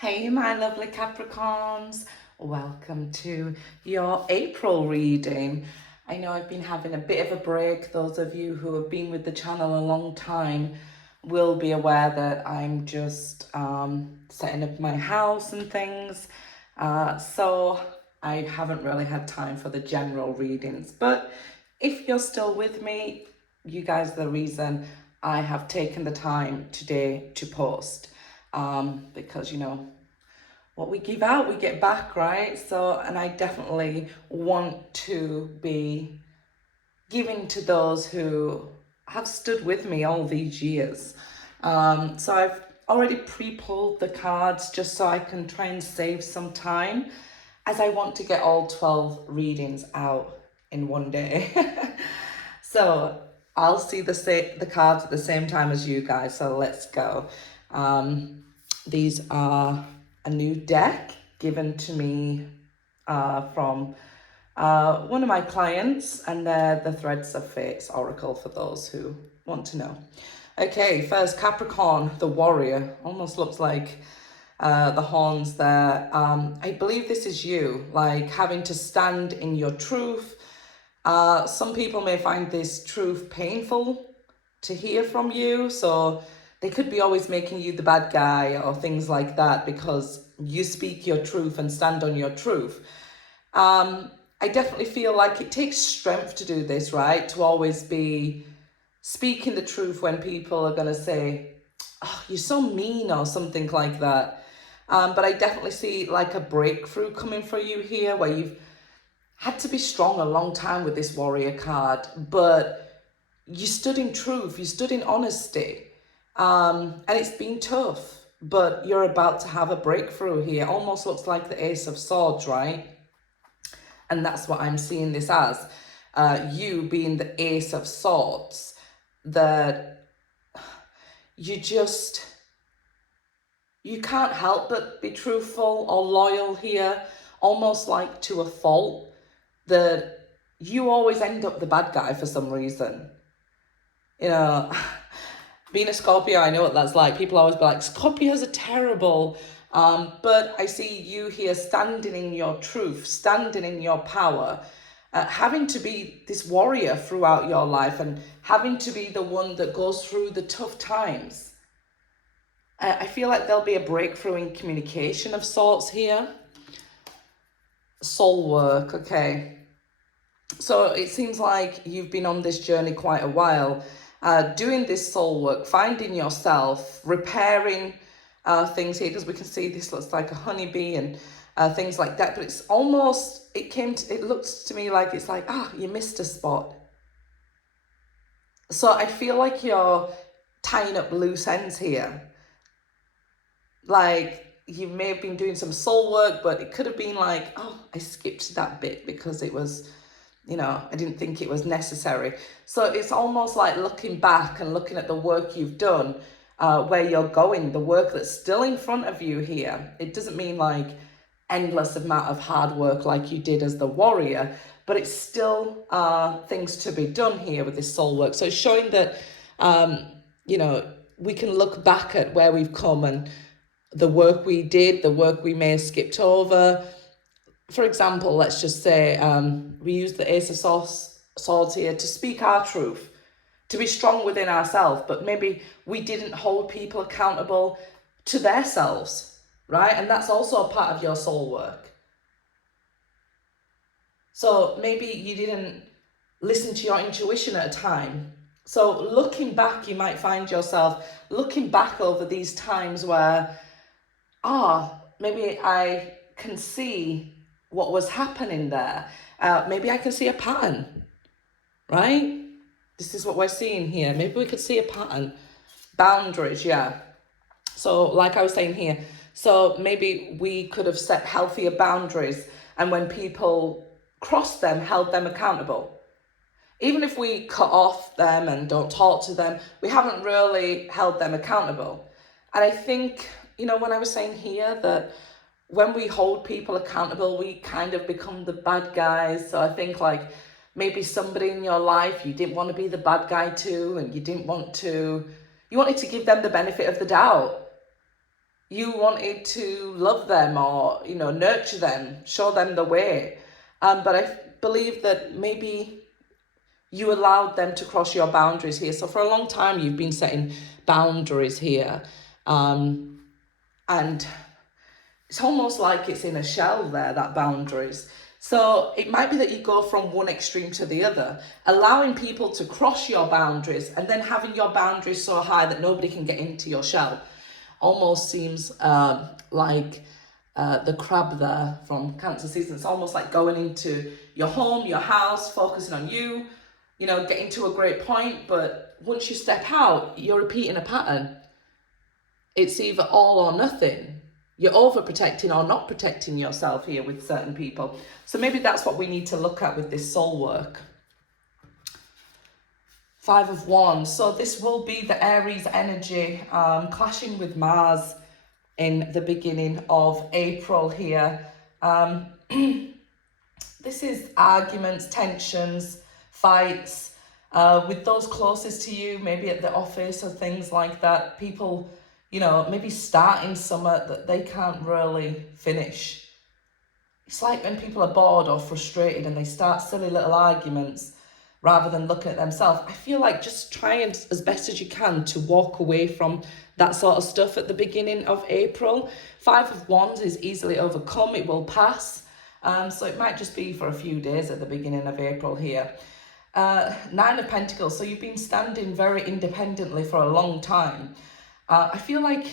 Hey, my lovely Capricorns. Welcome to your April reading. I know I've been having a bit of a break. Those of you who have been with the channel a long time will be aware that I'm just setting up my house and things. So I haven't really had time for the general readings. But if you're still with me, you guys are the reason I have taken the time today to post. Because what we give out we get back, right? So, and I definitely want to be giving to those who have stood with me all these years. So I've already pre-pulled the cards just so I can try and save some time, as I want to get all 12 readings out in one day. So I'll see the cards at the same time as you guys, so let's go. These are a new deck given to me from one of my clients, and they're the Threads of Fate's Oracle for those who want to know. Okay, first Capricorn, the warrior. Almost looks like the horns there. I believe this is you, like having to stand in your truth. Some people may find this truth painful to hear from you, so they could be always making you the bad guy or things like that because you speak your truth and stand on your truth. I definitely feel like it takes strength to do this, right? To always be speaking the truth when people are going to say, oh, you're so mean or something like that. But I definitely see like a breakthrough coming for you here where you've had to be strong a long time with this warrior card, but you stood in truth, you stood in honesty, and it's been tough, but you're about to have a breakthrough here. Almost looks like the Ace of Swords, right? And that's what I'm seeing this as. You being the Ace of Swords, that you can't help but be truthful or loyal here, almost like to a fault, that you always end up the bad guy for some reason. You know, being a Scorpio, I know what that's like. People always be like, Scorpios are terrible. But I see you here standing in your truth, standing in your power, having to be this warrior throughout your life and having to be the one that goes through the tough times. I feel like there'll be a breakthrough in communication of sorts here. Soul work, okay. So it seems like you've been on this journey quite a while, doing this soul work, finding yourself, repairing things here, because we can see this looks like a honeybee and things like that. But it's almost, it looks to me like it's like, you missed a spot. So I feel like you're tying up loose ends here. Like you may have been doing some soul work, but it could have been like, I skipped that bit because it was, I didn't think it was necessary. So it's almost like looking back and looking at the work you've done, where you're going, the work that's still in front of you here. It doesn't mean like endless amount of hard work like you did as the warrior, but it's still things to be done here with this soul work. So it's showing that, we can look back at where we've come and the work we did, the work we may have skipped over. For example, let's just say we use the Ace of Swords here to speak our truth, to be strong within ourselves, but maybe we didn't hold people accountable to their selves, right? And that's also a part of your soul work. So maybe you didn't listen to your intuition at a time. So looking back, you might find yourself looking back over these times where, maybe I can see what was happening there. Maybe I can see a pattern, right? This is what we're seeing here. Maybe we could see a pattern. Boundaries, yeah. So like I was saying here, so maybe we could have set healthier boundaries, and when people crossed them, held them accountable. Even if we cut off them and don't talk to them, we haven't really held them accountable. And I think, when I was saying here that when we hold people accountable, we kind of become the bad guys. So I think like maybe somebody in your life, you didn't want to be the bad guy to, and you wanted to give them the benefit of the doubt. you wanted to love them or, you know, nurture them, show them the way. But I believe that maybe you allowed them to cross your boundaries here. So for a long time, you've been setting boundaries here. And it's almost like it's in a shell there, that boundaries. So it might be that you go from one extreme to the other, allowing people to cross your boundaries and then having your boundaries so high that nobody can get into your shell. Almost seems like the crab there from Cancer season. It's almost like going into your home, your house, focusing on you, you know, getting to a great point. But once you step out, you're repeating a pattern. It's either all or nothing. You're overprotecting or not protecting yourself here with certain people. So maybe that's what we need to look at with this soul work. 5 of Wands. So this will be the Aries energy clashing with Mars in the beginning of April here. This is arguments, tensions, fights with those closest to you, maybe at the office or things like that. People, you know, maybe starting somewhere that they can't really finish. It's like when people are bored or frustrated and they start silly little arguments rather than looking at themselves. I feel like just trying as best as you can to walk away from that sort of stuff at the beginning of April. 5 of Wands is easily overcome. It will pass. So it might just be for a few days at the beginning of April here. 9 of Pentacles. So you've been standing very independently for a long time. I feel like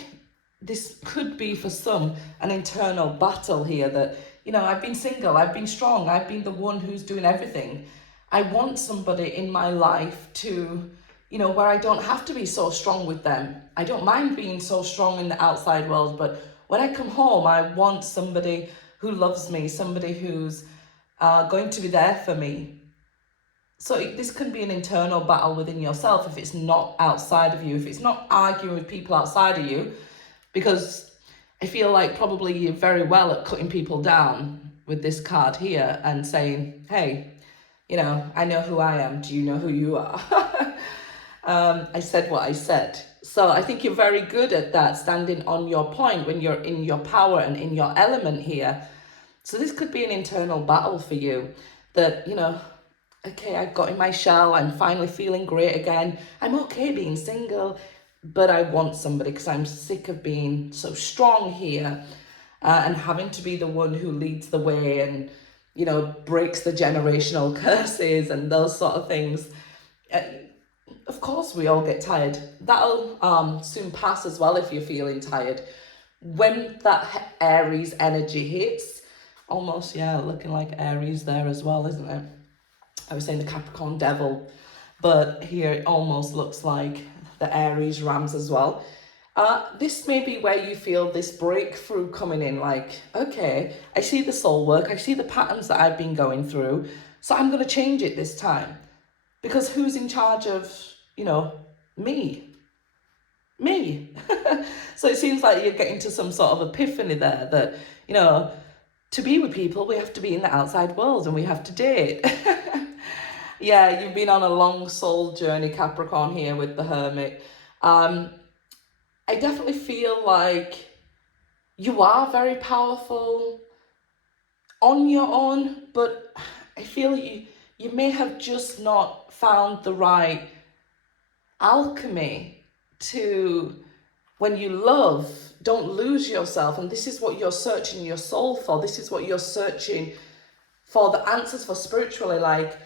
this could be for some an internal battle here that, you know, I've been single, I've been strong, I've been the one who's doing everything. I want somebody in my life to, you know, where I don't have to be so strong with them. I don't mind being so strong in the outside world, but when I come home, I want somebody who loves me, somebody who's going to be there for me. So this can be an internal battle within yourself if it's not outside of you, if it's not arguing with people outside of you, because I feel like probably you're very well at cutting people down with this card here and saying, hey, you know, I know who I am. Do you know who you are? I said what I said. So I think you're very good at that, standing on your point when you're in your power and in your element here. So this could be an internal battle for you that, you know, okay, I've got in my shell. I'm finally feeling great again. I'm okay being single, but I want somebody because I'm sick of being so strong here and having to be the one who leads the way and, you know, breaks the generational curses and those sort of things. Of course, we all get tired. That'll soon pass as well if you're feeling tired. When that Aries energy hits, almost, yeah, looking like Aries there as well, isn't it? I was saying the Capricorn devil, but here it almost looks like the Aries rams as well. This may be where you feel this breakthrough coming in, like, okay, I see the soul work, I see the patterns that I've been going through, so I'm going to change it this time. Because who's in charge of, you know, me? Me. So it seems like you're getting to some sort of epiphany there that, you know, to be with people, we have to be in the outside world and we have to date. Yeah, you've been on a long soul journey, Capricorn, here with the Hermit. I definitely feel like you are very powerful on your own, but I feel you may have just not found the right alchemy to, when you love, don't lose yourself. And this is what you're searching your soul for. This is what you're searching for, the answers for spiritually. Like,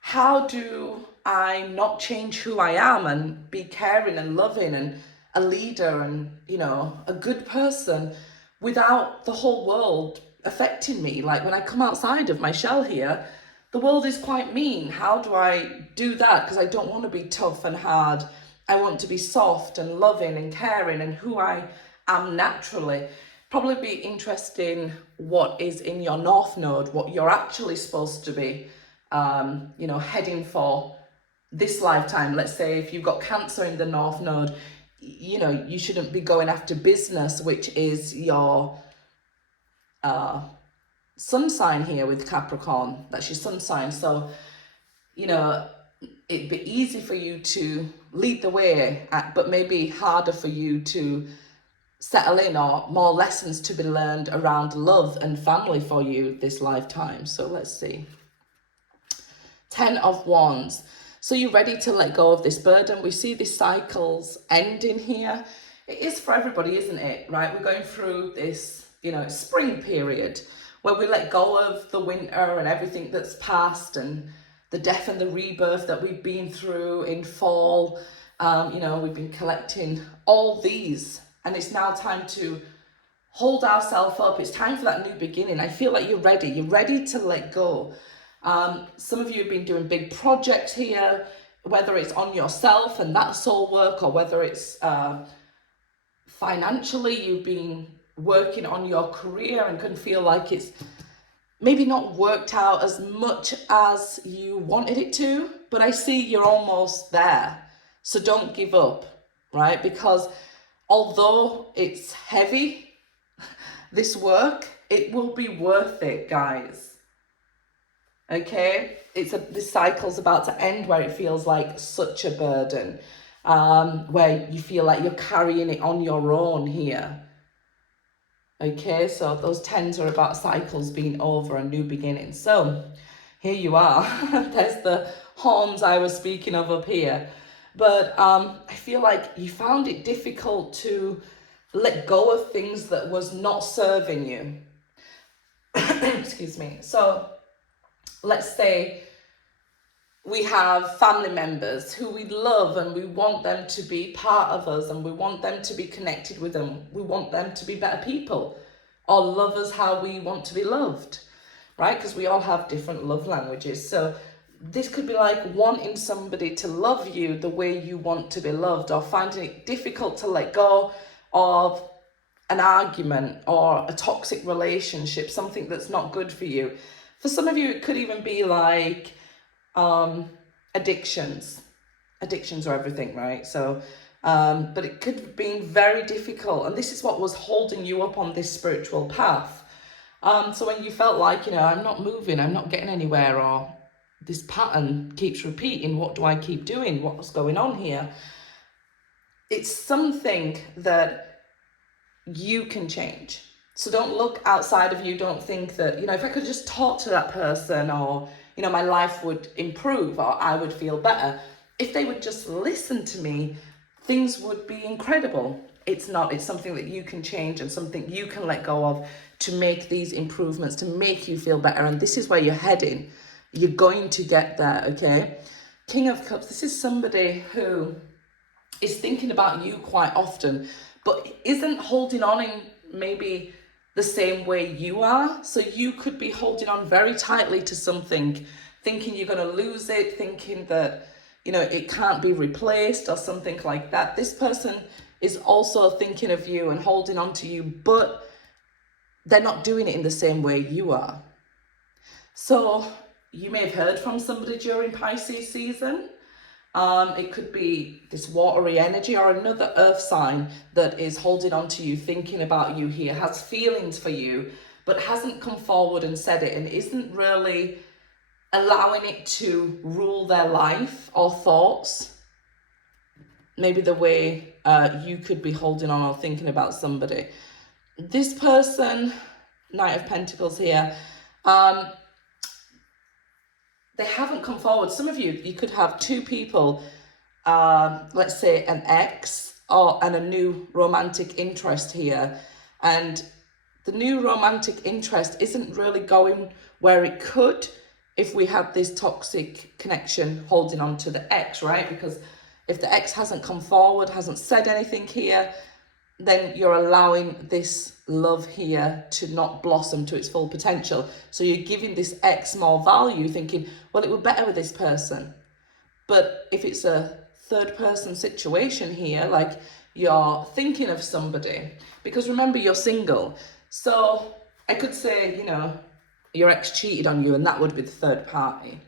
how do I not change who I am and be caring and loving and a leader and, you know, a good person without the whole world affecting me? Like, when I come outside of my shell here, the world is quite mean. How do I do that? Because I don't want to be tough and hard. I want to be soft and loving and caring and who I am naturally. Probably be interesting what is in your North Node, what you're actually supposed to be, you know, heading for this lifetime. Let's say if you've got Cancer in the North Node, you know, you shouldn't be going after business, which is your sun sign here with Capricorn. That's your sun sign. So, you know, it'd be easy for you to lead the way, but maybe harder for you to settle in, or more lessons to be learned around love and family for you this lifetime. So let's see. 10 of Wands. So you're ready to let go of this burden. We see these cycles ending here. It is for everybody, isn't it? Right? We're going through this, spring period where we let go of the winter and everything that's passed, and the death and the rebirth that we've been through in fall. We've been collecting all these, and it's now time to hold ourselves up. It's time for that new beginning. I feel like you're ready. You're ready to let go. Some of you have been doing big projects here, whether it's on yourself and that soul work, or whether it's financially, you've been working on your career and can feel like it's maybe not worked out as much as you wanted it to, but I see you're almost there. So don't give up, right? Because although it's heavy, this work, it will be worth it, guys. Okay? This cycle's about to end where it feels like such a burden, where you feel like you're carrying it on your own here. Okay, so those 10s are about cycles being over and new beginnings. So here you are. There's the horns I was speaking of up here. But I feel like you found it difficult to let go of things that was not serving you. Excuse me. So let's say we have family members who we love and we want them to be part of us, and we want them to be connected with them. We want them to be better people, or love us how we want to be loved, right? Because we all have different love languages. So this could be like wanting somebody to love you the way you want to be loved, or finding it difficult to let go of an argument or a toxic relationship, something that's not good for you. For some of you, it could even be like addictions. Addictions are everything, right? So, but it could have been very difficult. And this is what was holding you up on this spiritual path. So when you felt like, I'm not moving, I'm not getting anywhere, or this pattern keeps repeating, what do I keep doing? What's going on here? It's something that you can change. So don't look outside of you. Don't think that, if I could just talk to that person, or, my life would improve, or I would feel better. If they would just listen to me, things would be incredible. It's not. It's something that you can change and something you can let go of to make these improvements, to make you feel better. And this is where you're heading. You're going to get there, okay? King of Cups, this is somebody who is thinking about you quite often, but isn't holding on in maybe the same way you are. So you could be holding on very tightly to something, thinking you're going to lose it, thinking that, it can't be replaced or something like that. This person is also thinking of you and holding on to you, but they're not doing it in the same way you are. So you may have heard from somebody during Pisces season. It could be this watery energy, or another earth sign that is holding on to you, thinking about you here, has feelings for you, but hasn't come forward and said it, and isn't really allowing it to rule their life or thoughts. Maybe the way you could be holding on or thinking about somebody. This person, Knight of Pentacles here, they haven't come forward. Some of you could have two people, let's say an ex and a new romantic interest here. And the new romantic interest isn't really going where it could if we had this toxic connection holding on to the ex, right? Because if the ex hasn't come forward, hasn't said anything here, then you're allowing this love here to not blossom to its full potential. So you're giving this ex more value, thinking, well, it would be better with this person. But if it's a third person situation here, like you're thinking of somebody, because remember, you're single. So I could say, your ex cheated on you, and that would be the third party.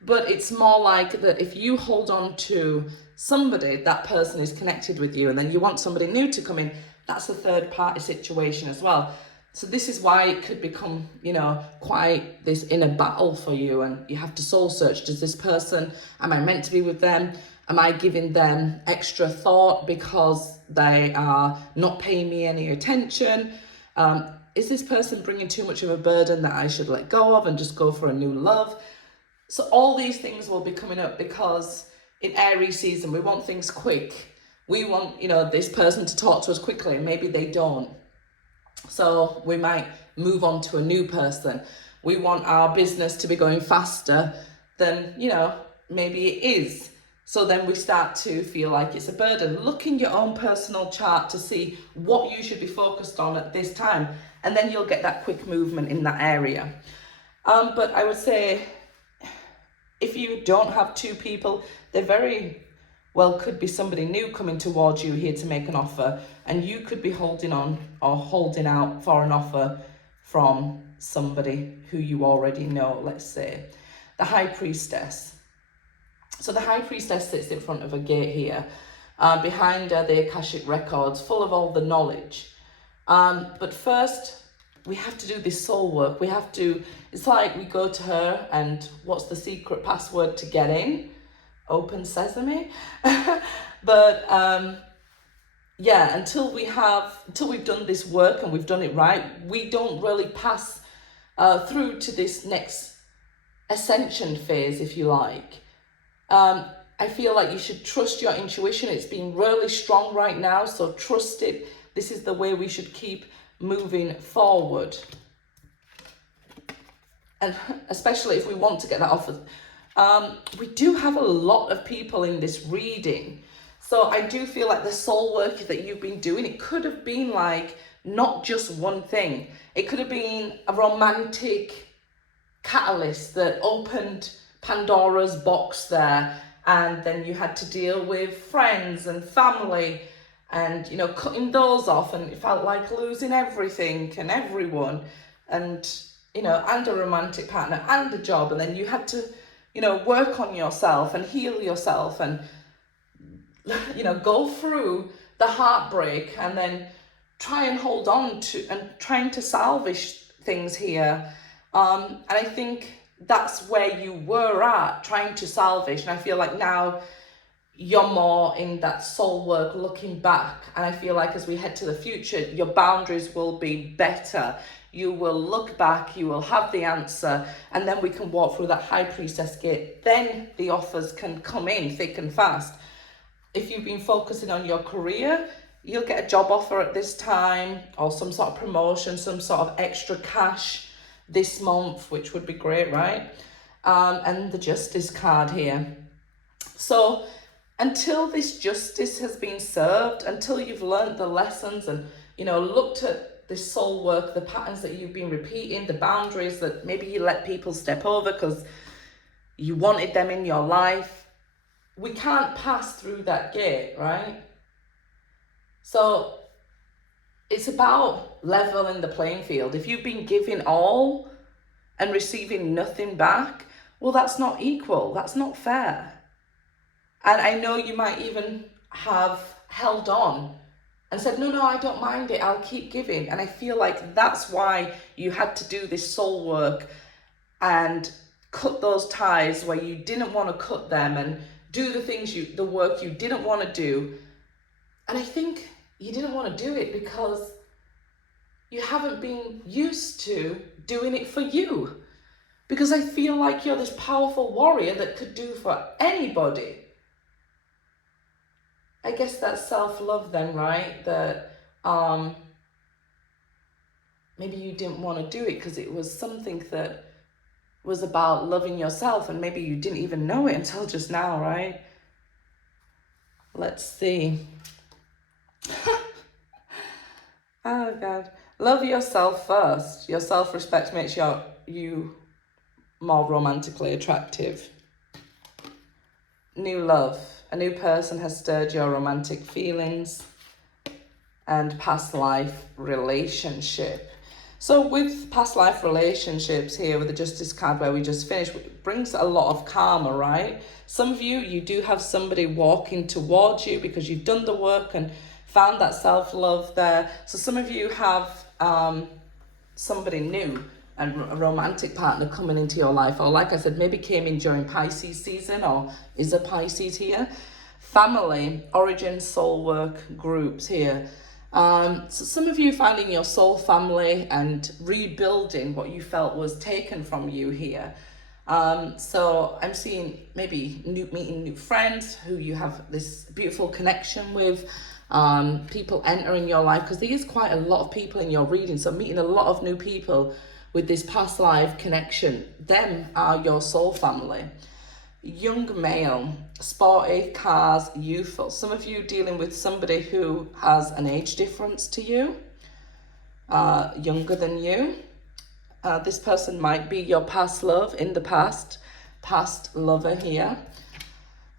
But it's more like that if you hold on to somebody, that person is connected with you, and then you want somebody new to come in, that's a third party situation as well. So this is why it could become, quite this inner battle for you, and you have to soul search. Does this person, am I meant to be with them? Am I giving them extra thought because they are not paying me any attention? Is this person bringing too much of a burden that I should let go of and just go for a new love? So all these things will be coming up because in Aries season, we want things quick. We want, this person to talk to us quickly, and maybe they don't. So we might move on to a new person. We want our business to be going faster than, maybe it is. So then we start to feel like it's a burden. Look in your own personal chart to see what you should be focused on at this time. And then you'll get that quick movement in that area. But I would say, if you don't have two people, there very well could be somebody new coming towards you here to make an offer, and you could be holding on or holding out for an offer from somebody who you already know, let's say. The High Priestess. So the High Priestess sits in front of a gate here. Behind her, the Akashic records, full of all the knowledge. But first, we have to do this soul work. It's like we go to her and what's the secret password to get in? Open sesame. But until we've done this work and we've done it right, we don't really pass through to this next ascension phase, if you like. I feel like you should trust your intuition. It's been really strong right now, so trust it. This is the way we should keep moving forward. And especially if we want to get that offer. We do have a lot of people in this reading. So I do feel like the soul work that you've been doing, it could have been like not just one thing. It could have been a romantic catalyst that opened Pandora's box there, and then you had to deal with friends and family and cutting those off, and it felt like losing everything and everyone, and and a romantic partner and a job, and then you had to work on yourself and heal yourself and go through the heartbreak and then try and hold on to and trying to salvage things here. And I think that's where you were at, trying to salvage. And I feel like now you're more in that soul work, looking back. And I feel like as we head to the future, your boundaries will be better. You will look back, you will have the answer, and then we can walk through that High Priestess gate. Then the offers can come in thick and fast. If you've been focusing on your career, you'll get a job offer at this time, or some sort of promotion, some sort of extra cash this month, which would be great, right? And the Justice card here. So until this justice has been served, until you've learned the lessons and looked at this soul work, the patterns that you've been repeating, the boundaries that maybe you let people step over because you wanted them in your life, we can't pass through that gate, right? So it's about leveling the playing field. If you've been giving all and receiving nothing back, well, that's not equal. That's not fair. And I know you might even have held on and said, no, I don't mind it. I'll keep giving. And I feel like that's why you had to do this soul work and cut those ties where you didn't want to cut them and do the work you didn't want to do. And I think you didn't want to do it because you haven't been used to doing it for you. Because I feel like you're this powerful warrior that could do for anybody. I guess that's self-love then, right? That maybe you didn't want to do it because it was something that was about loving yourself, and maybe you didn't even know it until just now, right? Let's see. Oh God. Love yourself first. Your self-respect makes you more romantically attractive. New love. A new person has stirred your romantic feelings. And past life relationship. So with past life relationships here with the Justice card where we just finished, it brings a lot of karma, right? Some of you do have somebody walking towards you because you've done the work and found that self-love there. So some of you have somebody new and a romantic partner coming into your life, or like I said, maybe came in during Pisces season or is a Pisces here. family, origin, soul work groups here. So some of you finding your soul family and rebuilding what you felt was taken from you here. So I'm seeing maybe meeting new friends who you have this beautiful connection with, people entering your life, because there is quite a lot of people in your reading. So meeting a lot of new people with this past life connection. Them are your soul family. Young male, sporty, cars, youthful. Some of you dealing with somebody who has an age difference to you, younger than you. This person might be your past love in the past lover here.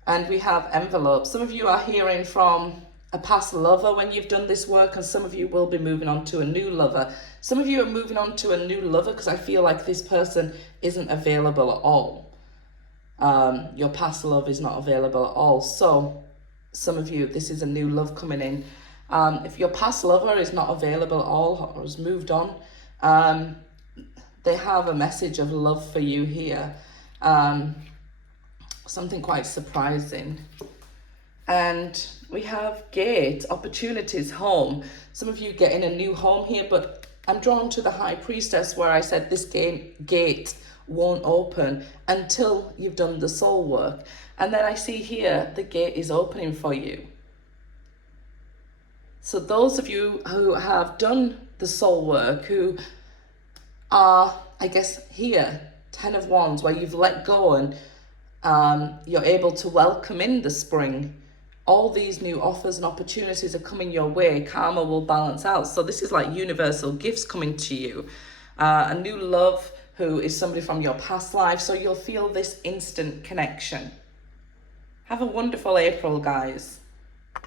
And we have envelope. Some of you are hearing from a past lover when you've done this work, and some of you will be moving on to a new lover. Some of you are moving on to a new lover because I feel like this person isn't available at all. Your past love is not available at all. So some of you, this is a new love coming in. If your past lover is not available at all or has moved on, they have a message of love for you here. Something quite surprising. And we have gate, opportunities, home. Some of you getting a new home here, but I'm drawn to the High Priestess where I said this gate won't open until you've done the soul work. And then I see here the gate is opening for you. So those of you who have done the soul work, who are, I guess, here, 10 of Wands, where you've let go and you're able to welcome in the spring. All these new offers and opportunities are coming your way. Karma will balance out. So this is like universal gifts coming to you. A new love who is somebody from your past life. So you'll feel this instant connection. Have a wonderful April, guys.